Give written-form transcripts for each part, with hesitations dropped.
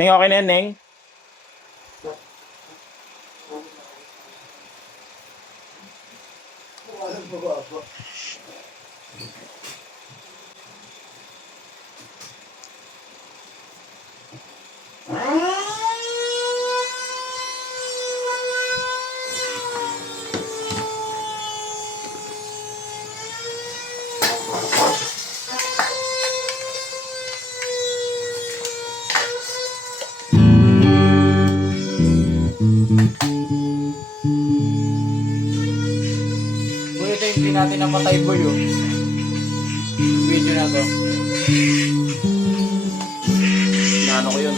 Neng, okay na yan, Neng? Boy, ito yung hindi natin napatay, boy, oh. Video na to. Naano ko yun?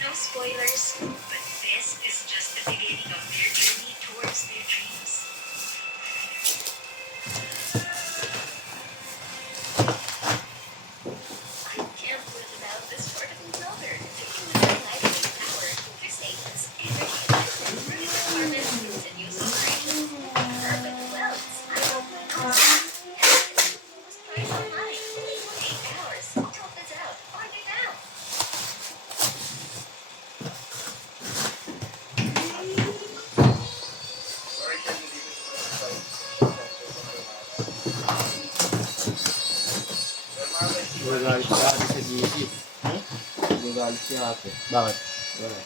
No spoilers, but this is just the beginning of their journey towards their dreams. I can't live without this portable builder. Taking the lighting power, focus agents, energy efficient, room department, continuous operation. Perfect welds. I love my house. Lowest price online. 8 hours. Help us out. Order now. Nagagalit si ate sa GC. Nagagalit si ate. Bakit? Wala.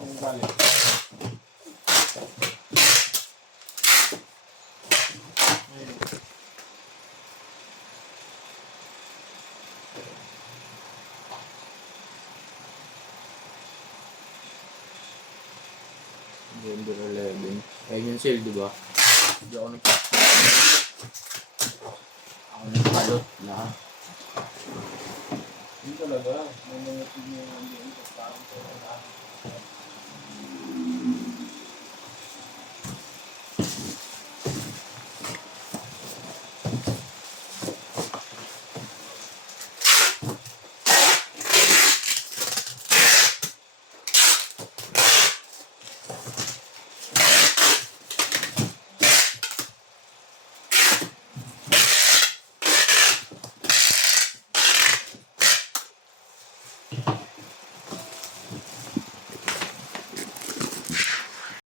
Ang galit. November 11. Ayun yung sale, di ba? Hindi ako nagpalot na. Hindi talaga. May mga tignan yung parang